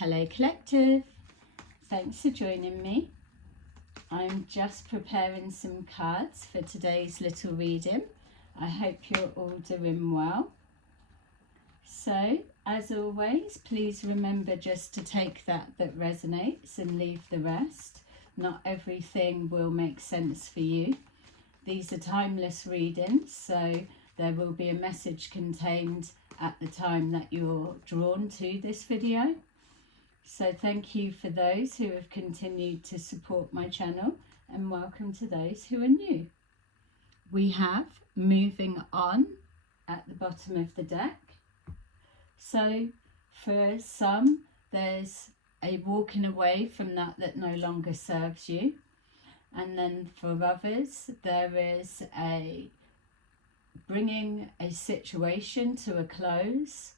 Hello Collective, thanks for joining me. I'm just preparing some cards for today's little reading. I hope you're all doing well. So, as always, please remember just to take that resonates and leave the rest. Not everything will make sense for you. These are timeless readings, so there will be a message contained at the time that you're drawn to this video. So thank you for those who have continued to support my channel, and welcome to those who are new. We have moving on at the bottom of the deck. So for some, there's a walking away from that no longer serves you. And then for others, there is a bringing a situation to a close.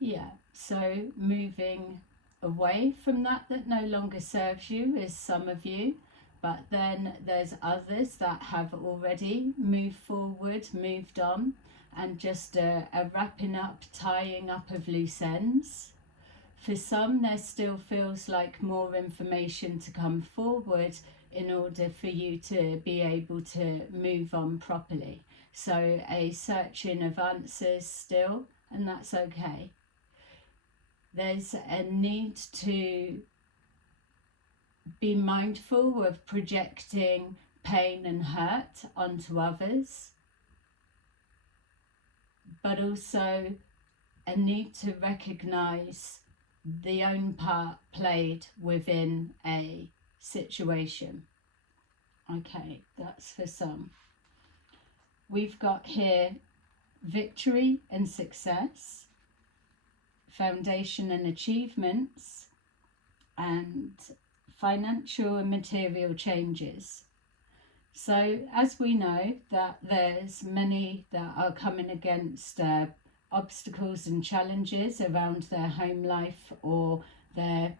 Yeah, so moving away from that no longer serves you is some of you, but then there's others that have already moved forward, moved on, and just a wrapping up, tying up of loose ends. For some, there still feels like more information to come forward in order for you to be able to move on properly. So a searching of answers still, and that's okay. There's a need to be mindful of projecting pain and hurt onto others, but also a need to recognize the own part played within a situation. Okay, that's for some. We've got here victory and success, foundation and achievements, and financial and material changes. So as we know that there's many that are coming against obstacles and challenges around their home life or their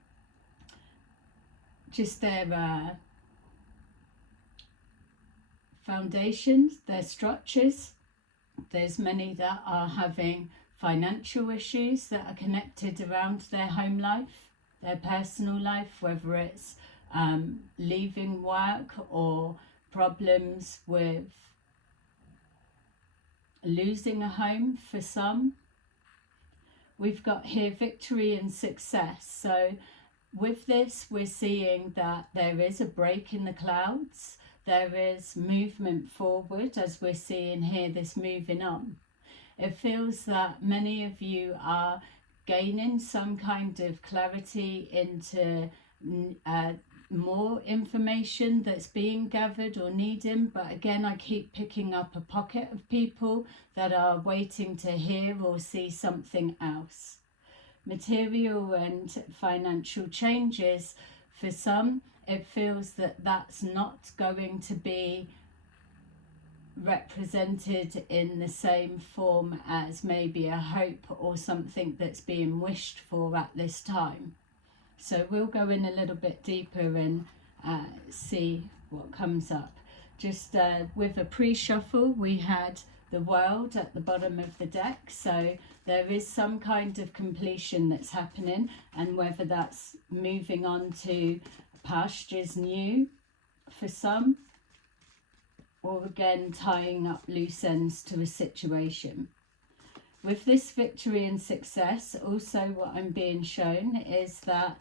foundations, their structures. There's many that are having financial issues that are connected around their home life, their personal life, whether it's leaving work or problems with losing a home for some. We've got here victory and success. So with this, we're seeing that there is a break in the clouds. There is movement forward, as we're seeing here, this moving on. It feels that many of you are gaining some kind of clarity into more information that's being gathered or needing. But again, I keep picking up a pocket of people that are waiting to hear or see something else. Material and financial changes, for some, it feels that that's not going to be represented in the same form as maybe a hope or something that's being wished for at this time. So we'll go in a little bit deeper and see what comes up. Just with a pre-shuffle, we had the World at the bottom of the deck. So there is some kind of completion that's happening, and whether that's moving on to pastures new for some, or again tying up loose ends to a situation. With this victory and success, also what I'm being shown is that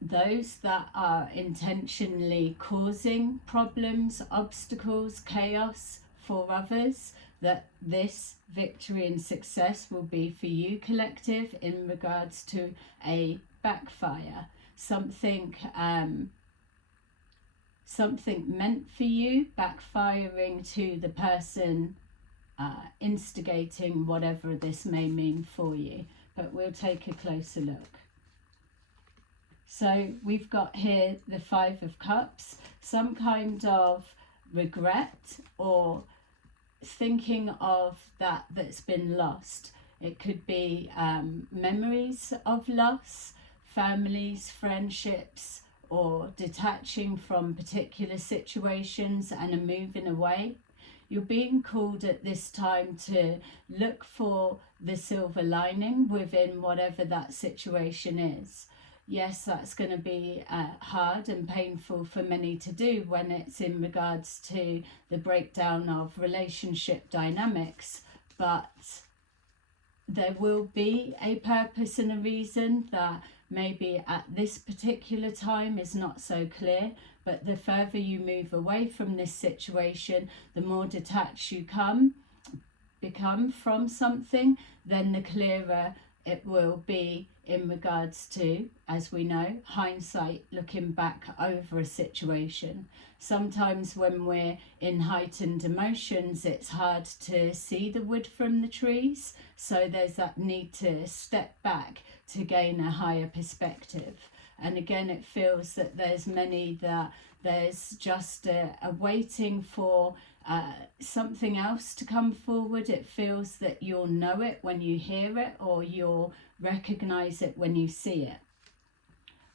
those that are intentionally causing problems, obstacles, chaos for others, that this victory and success will be for you, collective, in regards to a backfire. Something meant for you backfiring to the person instigating whatever this may mean for you. But we'll take a closer look. So we've got here the Five of Cups, some kind of regret or thinking of that's been lost. It could be memories of loss, families, friendships, or detaching from particular situations and a moving away. you're being called at this time to look for the silver lining within whatever that situation is. Yes, that's going to be hard and painful for many to do when it's in regards to the breakdown of relationship dynamics, but there will be a purpose and a reason that maybe at this particular time is not so clear, but the further you move away from this situation, the more detached you become from something, then the clearer it will be in regards to, as we know, hindsight, looking back over a situation. Sometimes when we're in heightened emotions, it's hard to see the wood from the trees, so there's that need to step back to gain a higher perspective. And again, it feels that there's many that there's just a waiting for something else to come forward. It feels that you'll know it when you hear it, or you'll recognize it when you see it.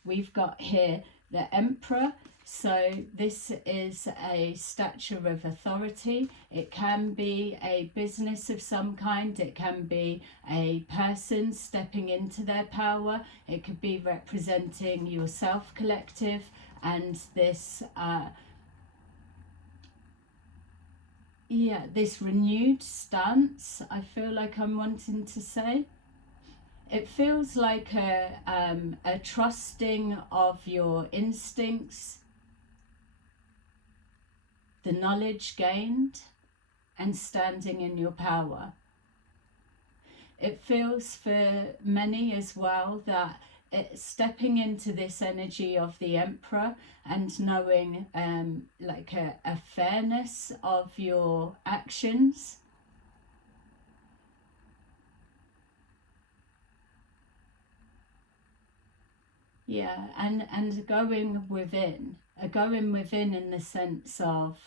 We've got here the Emperor. So this is a stature of authority. It can be a business of some kind. It can be a person stepping into their power. It could be representing yourself, collective, and this this renewed stance, I feel like I'm wanting to say. It feels like a trusting of your instincts, the knowledge gained, and standing in your power. It feels for many as well that it's stepping into this energy of the Emperor and knowing like a fairness of your actions. Yeah, and going within in the sense of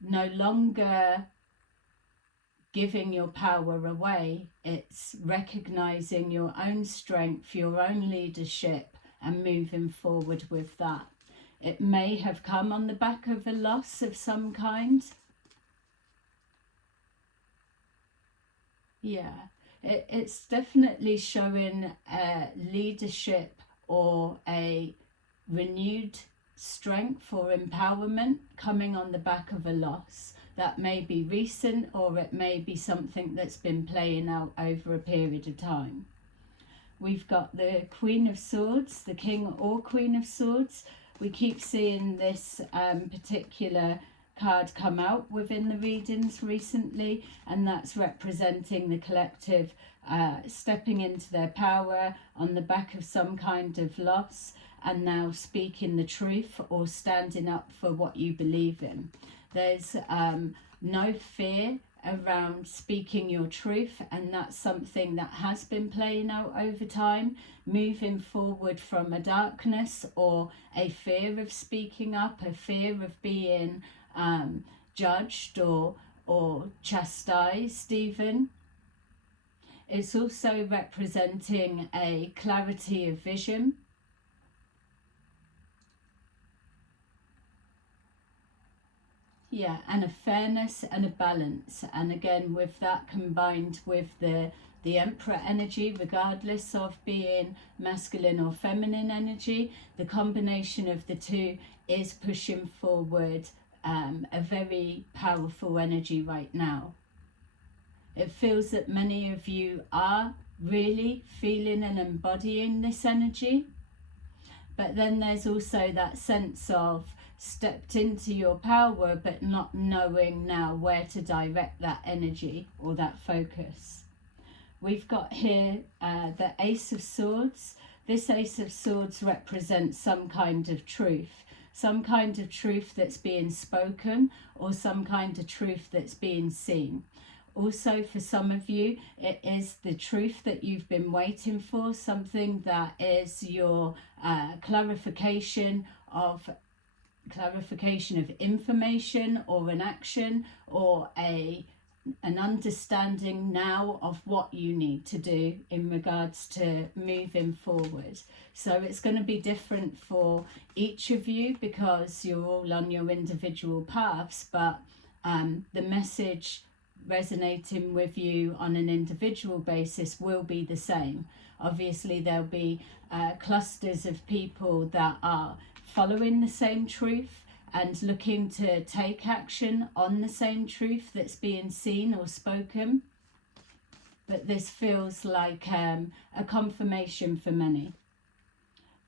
no longer giving your power away. It's recognizing your own strength, your own leadership, and moving forward with that. It may have come on the back of a loss of some kind. Yeah, it's definitely showing leadership or a renewed strength or empowerment coming on the back of a loss. That may be recent, or it may be something that's been playing out over a period of time. We've got the Queen of Swords, the King or Queen of Swords. We keep seeing this particular card come out within the readings recently, and that's representing the collective stepping into their power on the back of some kind of loss, and now speaking the truth or standing up for what you believe in. There's no fear around speaking your truth, and that's something that has been playing out over time, moving forward from a darkness or a fear of speaking up, a fear of being judged or chastised even. It's also representing a clarity of vision. Yeah, and a fairness and a balance. And again, with that combined with the Emperor energy, regardless of being masculine or feminine energy, the combination of the two is pushing forward a very powerful energy right now. It feels that many of you are really feeling and embodying this energy. But then there's also that sense of stepped into your power, but not knowing now where to direct that energy or that focus. We've got here the Ace of Swords. This Ace of Swords represents some kind of truth that's being spoken, or some kind of truth that's being seen. Also, for some of you, it is the truth that you've been waiting for, something that is your clarification of information, or an action, or an understanding now of what you need to do in regards to moving forward. So it's going to be different for each of you because you're all on your individual paths, but the message resonating with you on an individual basis will be the same. Obviously, there'll be clusters of people that are following the same truth and looking to take action on the same truth that's being seen or spoken. But this feels like a confirmation for many.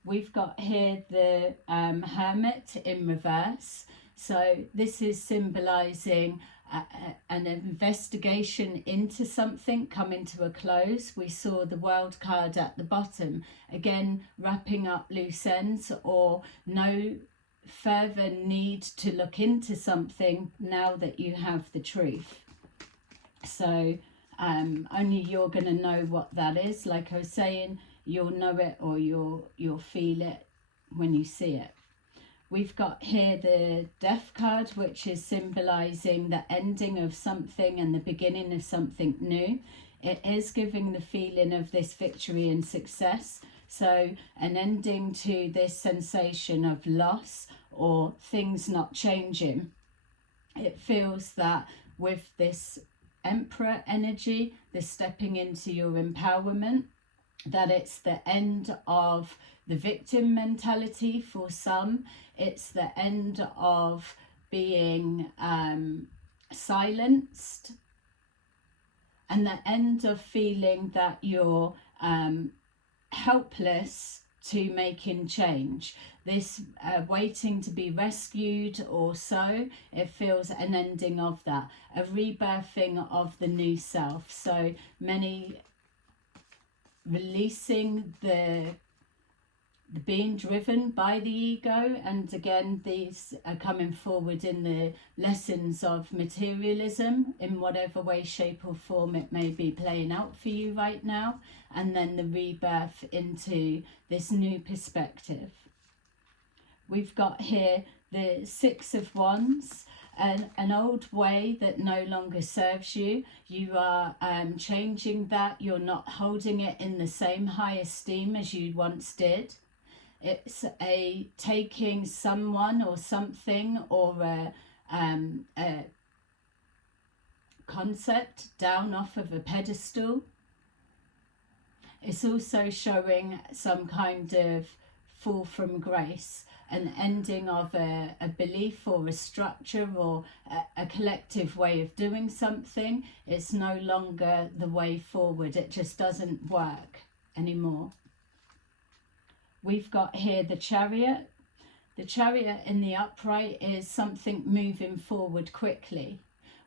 We've got here the Hermit in reverse. So this is symbolizing an investigation into something coming to a close. We saw the World card at the bottom, again wrapping up loose ends, or no further need to look into something now that you have the truth. So only you're going to know what that is. Like I was saying, you'll know it, or you'll feel it when you see it. We've got here the Death card, which is symbolizing the ending of something and the beginning of something new. It is giving the feeling of this victory and success. So an ending to this sensation of loss or things not changing. It feels that with this Emperor energy, this stepping into your empowerment, that it's the end of the victim mentality for some. It's the end of being silenced, and the end of feeling that you're helpless to making change. This waiting to be rescued or so, it feels an ending of that, a rebirthing of the new self. So many releasing the being driven by the ego, and again these are coming forward in the lessons of materialism in whatever way, shape or form it may be playing out for you right now, and then the rebirth into this new perspective. We've got here the Six of Wands, an old way that no longer serves you. You are changing that. You're not holding it in the same high esteem as you once did. It's a taking someone or something or a concept down off of a pedestal. It's also showing some kind of fall from grace, an ending of a belief or a structure or a collective way of doing something. It's no longer the way forward. It just doesn't work anymore. We've got here the Chariot. The Chariot in the upright is something moving forward quickly.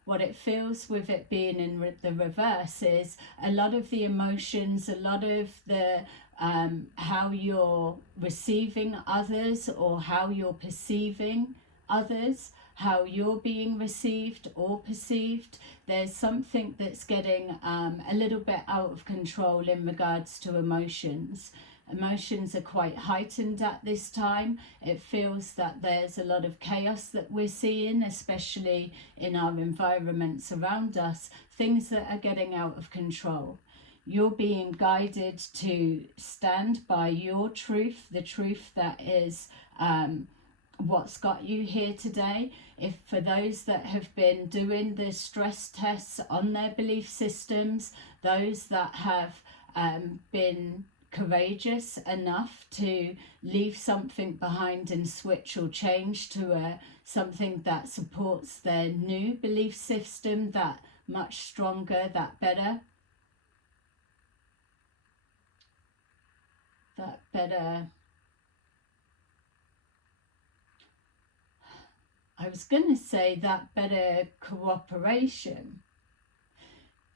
What it feels with it being in the reverse is a lot of the emotions, a lot of the how you're receiving others or how you're perceiving others, how you're being received or perceived. There's something that's getting a little bit out of control in regards to emotions. Emotions are quite heightened at this time. It feels that there's a lot of chaos that we're seeing, especially in our environments around us, things that are getting out of control. You're being guided to stand by your truth, the truth that is what's got you here today. If for those that have been doing the stress tests on their belief systems, those that have been courageous enough to leave something behind and switch or change to something that supports their new belief system, that much stronger, that better. I was going to say that better cooperation.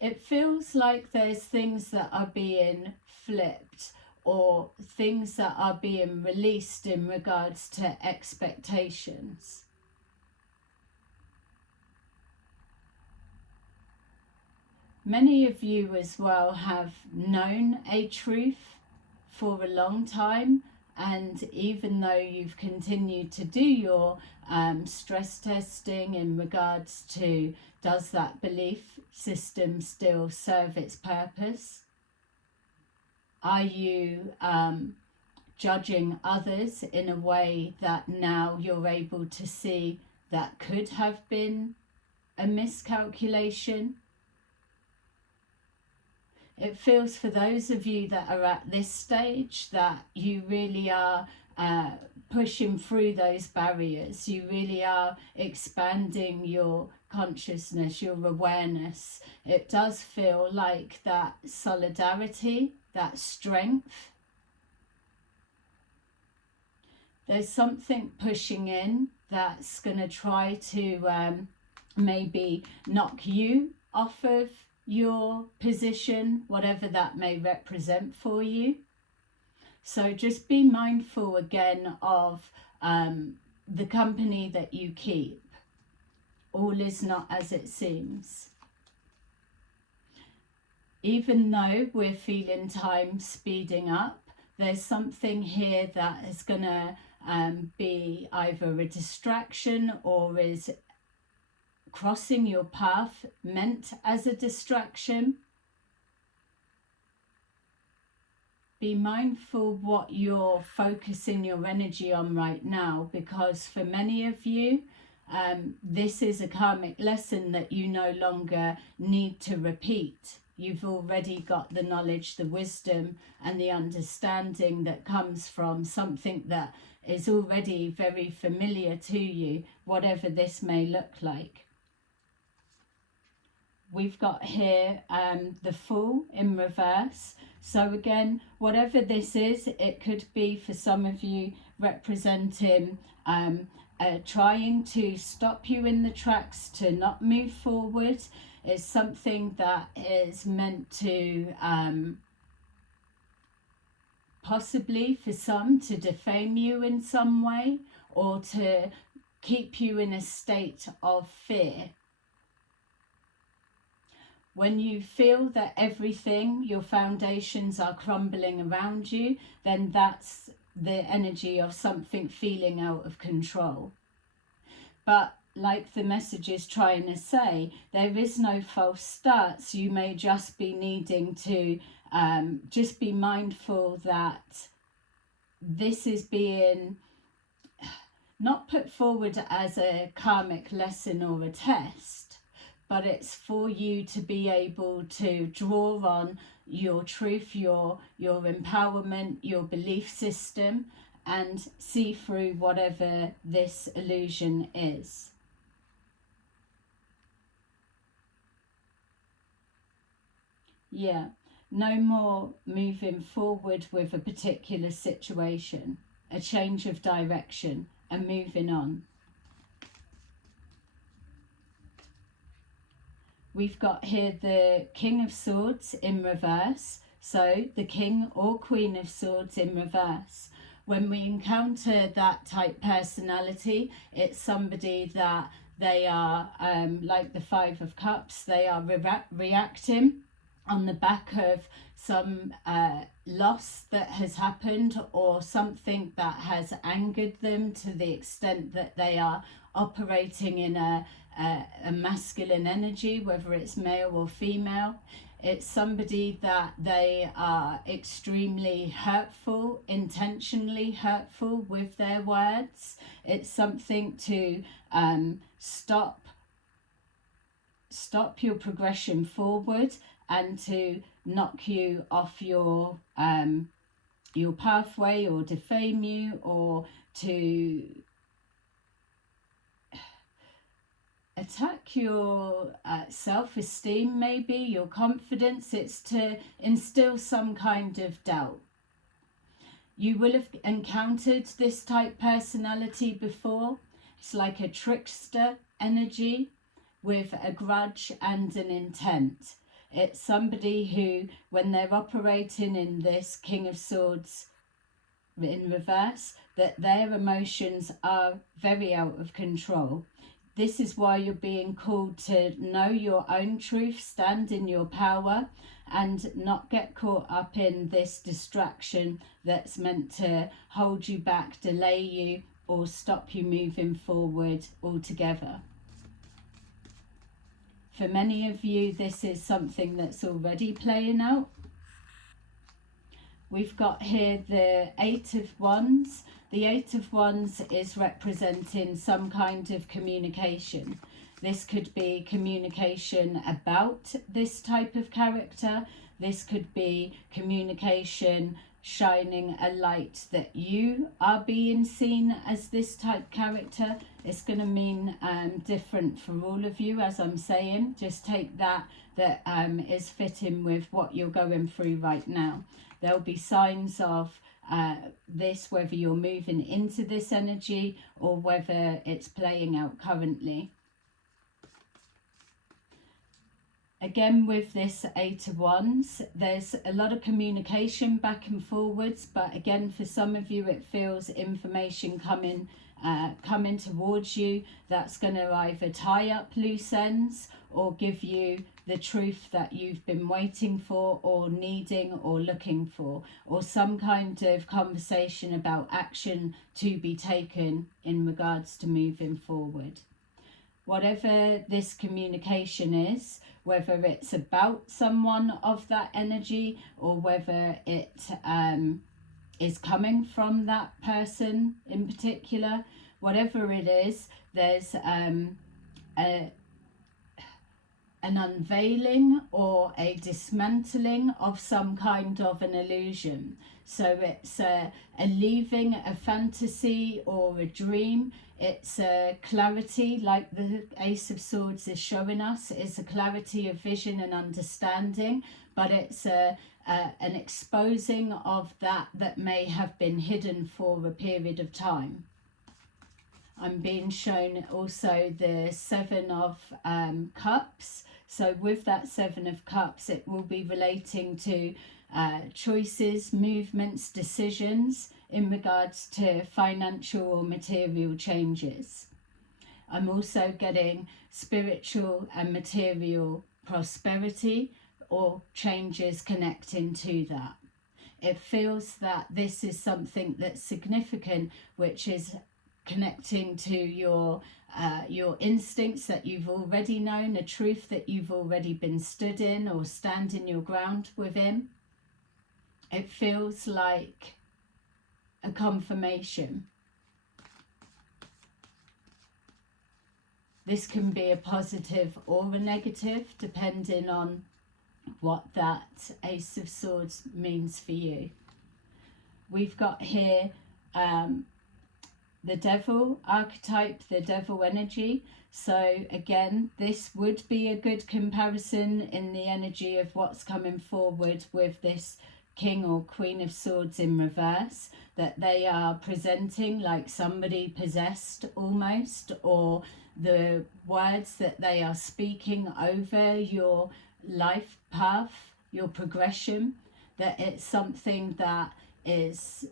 It feels like there's things that are being flipped or things that are being released in regards to expectations. Many of you as well have known a truth for a long time, and even though you've continued to do your stress testing in regards to does that belief system still serve its purpose? Are you judging others in a way that now you're able to see that could have been a miscalculation. It feels for those of you that are at this stage that you really are pushing through those barriers. You really are expanding your consciousness, your awareness. It does feel like that solidarity, that strength. There's something pushing in that's going to try to maybe knock you off of your position, whatever that may represent for you. So just be mindful again of the company that you keep. All is not as it seems. Even though we're feeling time speeding up, there's something here that is going to be either a distraction or is crossing your path meant as a distraction. Be mindful what you're focusing your energy on right now, because for many of you, this is a karmic lesson that you no longer need to repeat. You've already got the knowledge, the wisdom, and the understanding that comes from something that is already very familiar to you, whatever this may look like. We've got here the Fool in reverse. So again, whatever this is, it could be for some of you representing trying to stop you in the tracks to not move forward. It's something that is meant to possibly for some to defame you in some way, or to keep you in a state of fear. When you feel that everything, your foundations are crumbling around you, then that's the energy of something feeling out of control. But like the message is trying to say, there is no false starts. You may just be needing to just be mindful that this is being not put forward as a karmic lesson or a test, but it's for you to be able to draw on your truth, your empowerment, your belief system, and see through whatever this illusion is. Yeah, no more moving forward with a particular situation, a change of direction and moving on. We've got here the King of Swords in reverse. So the King or Queen of Swords in reverse. When we encounter that type personality, it's somebody that they are like the Five of Cups. They are reacting on the back of some loss that has happened, or something that has angered them to the extent that they are operating in a masculine energy, whether it's male or female. It's somebody that they are extremely hurtful, intentionally hurtful with their words. It's something to stop your progression forward and to knock you off your pathway, or defame you, or to attack your self-esteem, maybe your confidence. It's to instill some kind of doubt. You will have encountered this type personality before. It's like a trickster energy with a grudge and an intent. It's somebody who, when they're operating in this King of Swords in reverse, that their emotions are very out of control. This is why you're being called to know your own truth, stand in your power, and not get caught up in this distraction that's meant to hold you back, delay you, or stop you moving forward altogether. For many of you, this is something that's already playing out. We've got here the Eight of Wands. The Eight of Wands is representing some kind of communication. This could be communication about this type of character. This could be communication shining a light that you are being seen as this type character. It's going to mean different for all of you, as I'm saying. Just take that is fitting with what you're going through right now. There'll be signs of this, whether you're moving into this energy or whether it's playing out currently. Again, with this Eight of Wands, there's a lot of communication back and forwards, but again, for some of you, it feels information coming towards you that's going to either tie up loose ends or give you the truth that you've been waiting for or needing or looking for, or some kind of conversation about action to be taken in regards to moving forward. Whatever this communication is, whether it's about someone of that energy or whether it is coming from that person in particular, whatever it is, there's an unveiling or a dismantling of some kind of an illusion. So it's a leaving a fantasy or a dream. It's a clarity, like the Ace of Swords is showing us. It's a clarity of vision and understanding, but it's an exposing of that may have been hidden for a period of time. I'm being shown also the Seven of Cups. So with that Seven of Cups, it will be relating to choices, movements, decisions in regards to financial or material changes. I'm also getting spiritual and material prosperity or changes connecting to that. It feels that this is something that's significant, which is connecting to your instincts that you've already known, a truth that you've already been stood in or standing your ground within. It feels like a confirmation. This can be a positive or a negative, depending on what that Ace of Swords means for you. We've got here the Devil archetype, the Devil energy. So again, this would be a good comparison in the energy of what's coming forward with this King or Queen of Swords in reverse, that they are presenting like somebody possessed almost, or the words that they are speaking over your life path, your progression, that it's something that is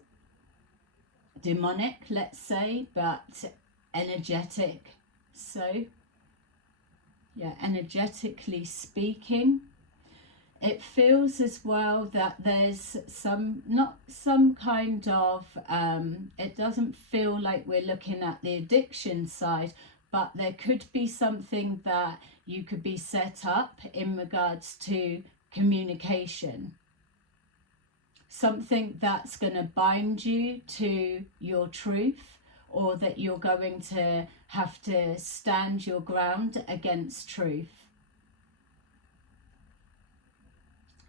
demonic, let's say, but energetic. So yeah, energetically speaking, it feels as well that there's some kind of it doesn't feel like we're looking at the addiction side, but there could be something that you could be set up in regards to communication. Something that's going to bind you to your truth, or that you're going to have to stand your ground against truth.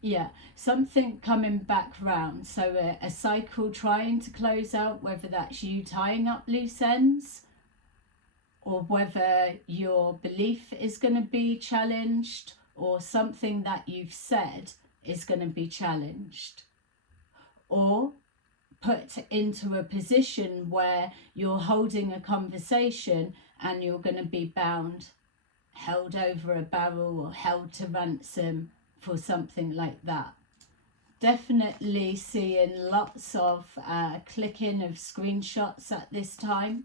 Yeah, something coming back round. So a cycle trying to close out, whether that's you tying up loose ends, or whether your belief is going to be challenged, or something that you've said is going to be challenged, or put into a position where you're holding a conversation and you're going to be bound, held over a barrel, or held to ransom for something like that. Definitely seeing lots of clicking of screenshots at this time.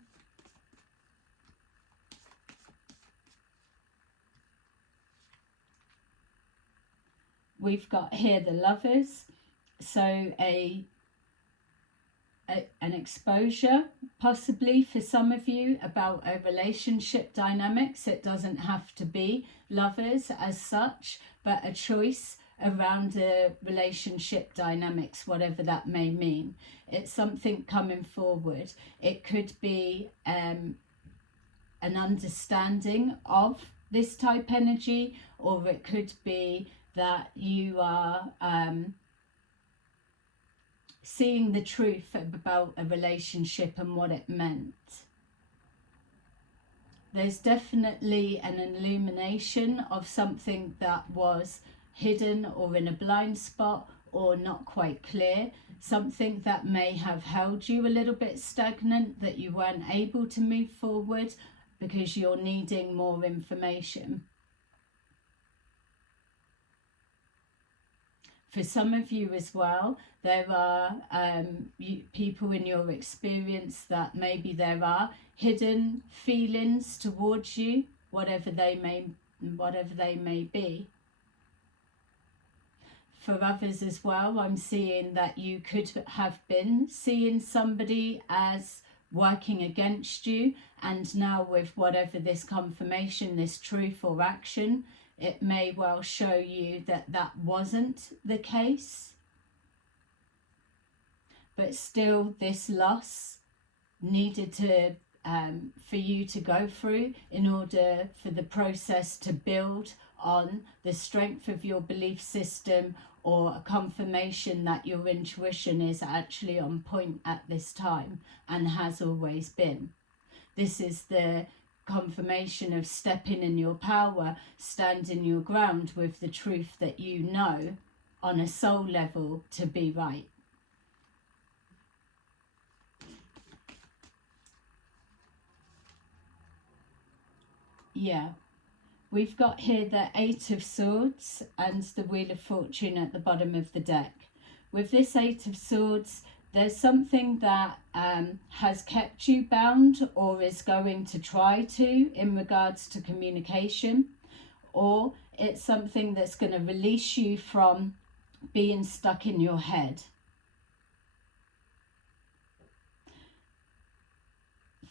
We've got here the Lovers. So an exposure possibly for some of you about a relationship dynamics. It doesn't have to be lovers as such, but a choice around the relationship dynamics, whatever that may mean. It's something coming forward. It could be a an understanding of this type energy, or it could be that you are seeing the truth about a relationship and what it meant. There's definitely an illumination of something that was hidden or in a blind spot or not quite clear, something that may have held you a little bit stagnant, that you weren't able to move forward because you're needing more information. For some of you as well, there are people in your experience that maybe there are hidden feelings towards you, whatever they may be. For others as well, I'm seeing that you could have been seeing somebody as working against you, and now with whatever this confirmation, this truth or action, it may well show you that that wasn't the case. But still, this loss needed to for you to go through in order for the process to build on the strength of your belief system, or a confirmation that your intuition is actually on point at this time and has always been. This is the confirmation of stepping in your power, standing your ground with the truth that you know on a soul level to be right. Yeah, we've got here the Eight of Swords and the Wheel of Fortune at the bottom of the deck. With this Eight of Swords, there's something that has kept you bound or is going to try to in regards to communication, or it's something that's going to release you from being stuck in your head.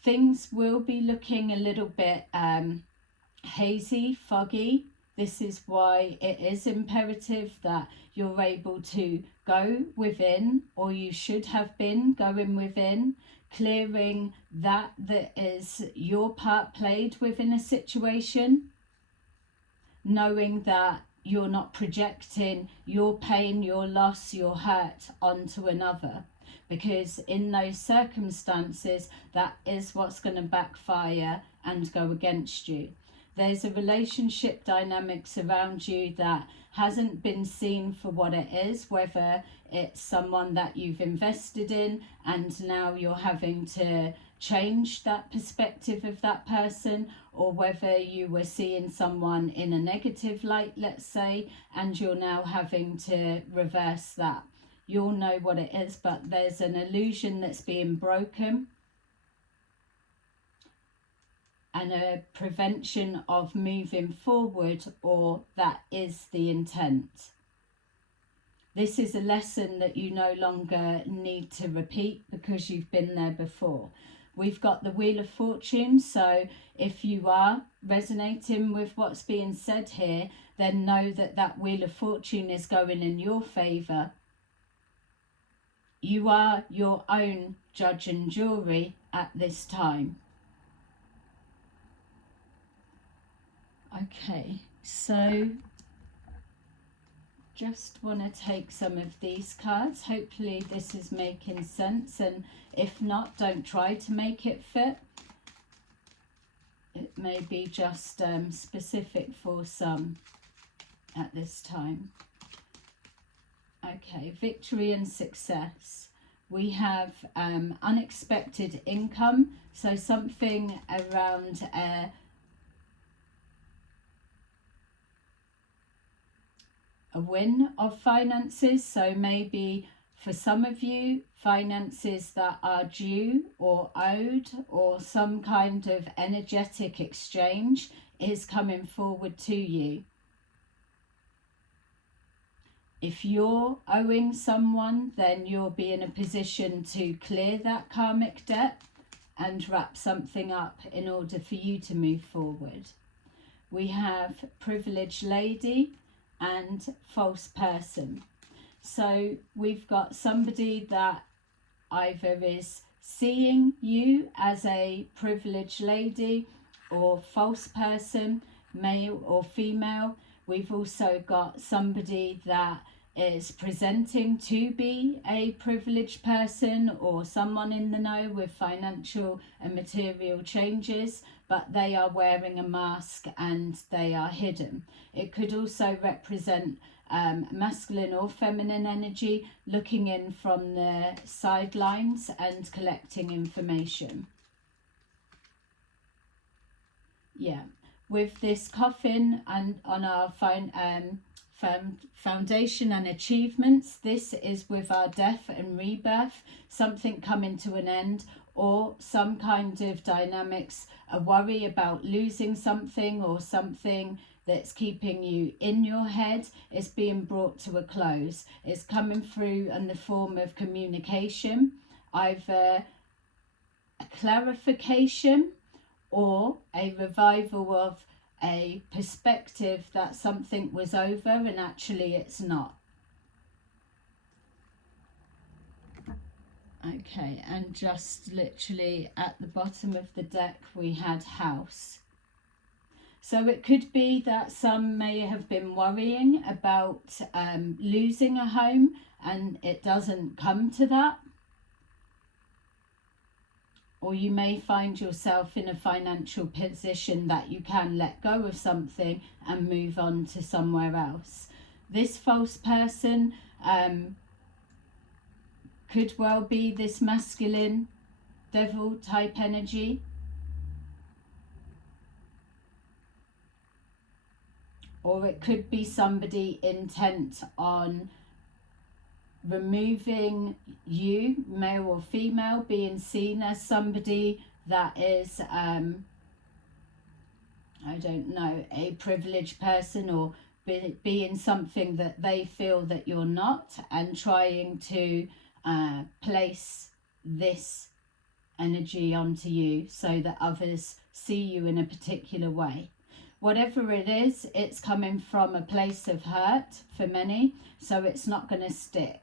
Things will be looking a little bit hazy, foggy. This is why it is imperative that you're able to go within, or you should have been going within, clearing that is your part played within a situation, knowing that you're not projecting your pain, your loss, your hurt onto another, because in those circumstances, that is what's going to backfire and go against you. There's a relationship dynamics around you that hasn't been seen for what it is, whether it's someone that you've invested in and now you're having to change that perspective of that person, or whether you were seeing someone in a negative light, let's say, and you're now having to reverse that. You'll know what it is, but there's an illusion that's being broken and a prevention of moving forward, or that is the intent. This is a lesson that you no longer need to repeat because you've been there before. We've got the Wheel of Fortune, so if you are resonating with what's being said here, then know that that Wheel of Fortune is going in your favour. You are your own judge and jury at this time. Okay, so just want to take some of these cards. Hopefully this is making sense, and if not, don't try to make it fit. It may be just specific for some at this time. Okay, victory and success. We have unexpected income, so something around a win of finances. So maybe for some of you, finances that are due or owed, or some kind of energetic exchange is coming forward to you. If you're owing someone, then you'll be in a position to clear that karmic debt and wrap something up in order for you to move forward. We have privileged lady and false person. So we've got somebody that either is seeing you as a privileged lady, or false person, male or female. We've also got somebody that is presenting to be a privileged person or someone in the know with financial and material changes, but they are wearing a mask and they are hidden. It could also represent masculine or feminine energy looking in from the sidelines and collecting information. Yeah, with this coffin and on our foundation and achievements, this is with our death and rebirth, something coming to an end, or some kind of dynamics, a worry about losing something or something that's keeping you in your head is being brought to a close. It's coming through in the form of communication, either a clarification or a revival of a perspective that something was over and actually it's not. Okay, and just literally at the bottom of the deck we had house. So it could be that some may have been worrying about losing a home and it doesn't come to that. Or you may find yourself in a financial position that you can let go of something and move on to somewhere else. This false person could well be this masculine devil type energy. Or it could be somebody intent on removing you, male or female, being seen as somebody that is, I don't know, a privileged person, or being something that they feel that you're not, and trying to place this energy onto you so that others see you in a particular way. Whatever it is, it's coming from a place of hurt for many, so it's not going to stick.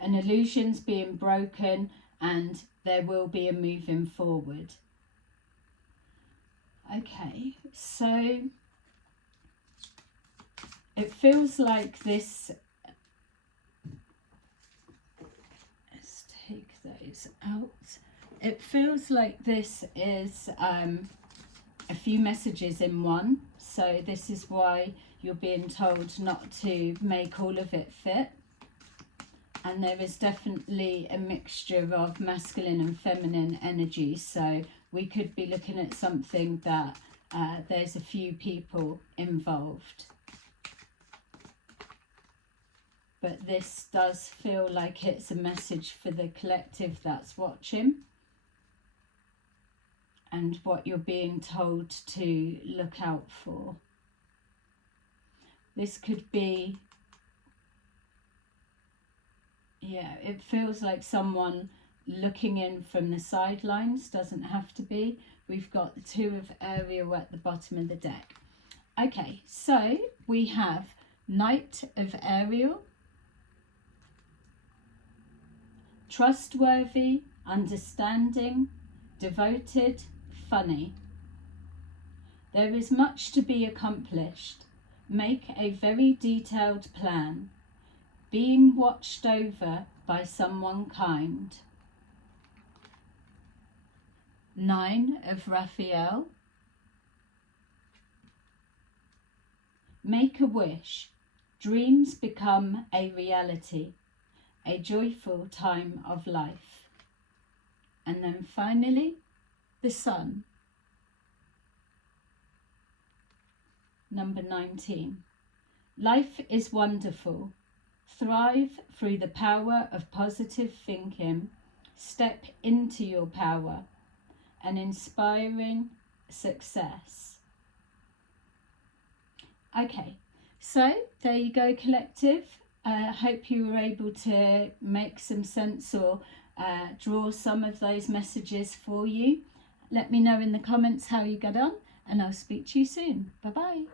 An illusion's being broken and there will be a moving forward. Okay, so it feels like this, let's take those out. It feels like this is a few messages in one, so this is why you're being told not to make all of it fit. And there is definitely a mixture of masculine and feminine energy, so we could be looking at something that there's a few people involved. But this does feel like it's a message for the collective that's watching, and what you're being told to look out for. This could be, yeah, it feels like someone looking in from the sidelines, doesn't have to be. We've got the Two of Ariel at the bottom of the deck. Okay, so we have Knight of Ariel, trustworthy, understanding, devoted, funny. There is much to be accomplished. Make a very detailed plan. Being watched over by someone kind. 9 of Raphael. Make a wish. Dreams become a reality. A joyful time of life. And then finally, the Sun. Number 19. Life is wonderful. Thrive through the power of positive thinking. Step into your power. An inspiring success. Okay, so there you go, collective. I hope you were able to make some sense or draw some of those messages for you. Let me know in the comments how you got on, and I'll speak to you soon. Bye bye.